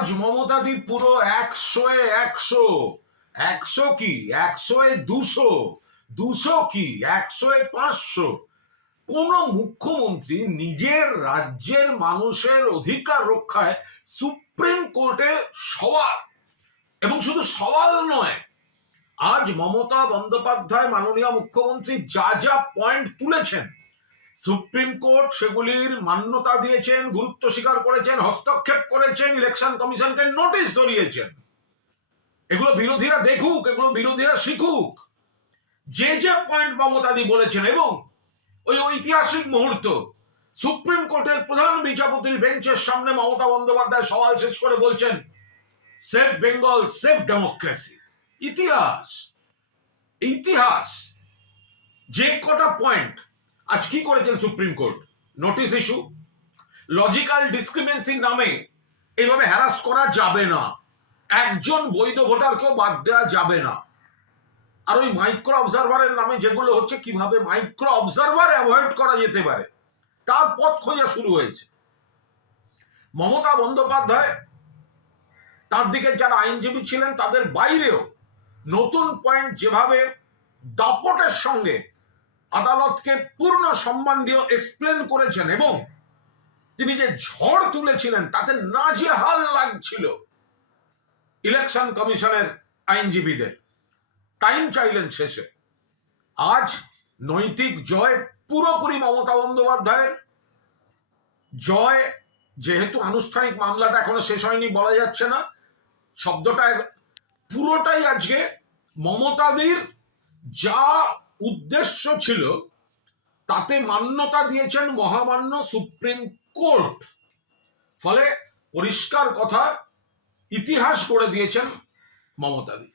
আজ মমতাদি পুরো 100-এ 100, 100 কি 100-এ 200, 200 কি 100-এ 500। কোন মুখ্যমন্ত্রী নিজের রাজ্যের মানুষের অধিকার রক্ষায় সুপ্রিম কোর্টে সওয়াল, এবং শুধু সওয়াল নয়, আজ মমতা বন্দ্যোপাধ্যায় মাননীয় মুখ্যমন্ত্রী যা যা পয়েন্ট তুলেছেন, সুপ্রিম কোর্ট সেগুলির মান্যতা দিয়েছেন, গুরুত্ব স্বীকার করেছেন, হস্তক্ষেপ করেছেন, ইলেকশন কমিশনকে নোটিশ ধরিয়েছেন। এগুলো বিরোধীরা দেখুক, এগুলো বিরোধীরা শিখুক। যে যে পয়েন্ট মমতাদি বলেছেন, এবং ওই ঐতিহাসিক মুহূর্ত সুপ্রিম কোর্টের প্রধান বিচারপতির বেঞ্চের সামনে মমতা বন্দ্যোপাধ্যায় সওয়াল শেষ করে বলছেন, সেভ বেঙ্গল, সেভ ডেমোক্রেসি। ইতিহাস, ইতিহাস। যে কটা পয়েন্ট আজ কি করেছেন Supreme Court, notice issue, logical ডিসক্রিমিনেন্সির নামে এইভাবে হ্যারাস করা যাবে না, একজন বৈধ ভোটারকেও বাদ দেওয়া যাবে না। আর ওই মাইক্রো অবজারভারের নামে যেগুলো হচ্ছে, কিভাবে মাইক্রো অবজারভার অ্যাভয়েড করা যেতে পারে তার পথ খোঁজা শুরু হয়েছে। মমতা বন্দ্যোপাধ্যায় তার দিকে যারা আইনজীবী ছিলেন তাদের বাইরেও নতুন পয়েন্ট যেভাবে দাপটের সঙ্গে আদালতকে পূর্ণ সম্মান দিয়ে এক্সপ্লেন করেছেন, এবং তিনি যে ঝড় তুলেছিলেন তাতে নাজেহাল লাগছিল ইলেকশন কমিশনের আইনজীবীদের, টাইম চাইলেন শেষে। আজ নৈতিক জয় পুরোপুরি মমতা বন্দ্যোপাধ্যায়ের জয়। যেহেতু আনুষ্ঠানিক মামলাটা এখনো শেষ হয়নি, বলা যাচ্ছে না, শব্দটা পুরোটাই আজকে মমতাদির যা উদ্দেশ্য ছিল তাতে মান্যতা দিয়েছেন মহামান্য সুপ্রিম কোর্ট। ফলে পরিষ্কার কথা, ইতিহাস করে দিয়েছেন মমতাদি।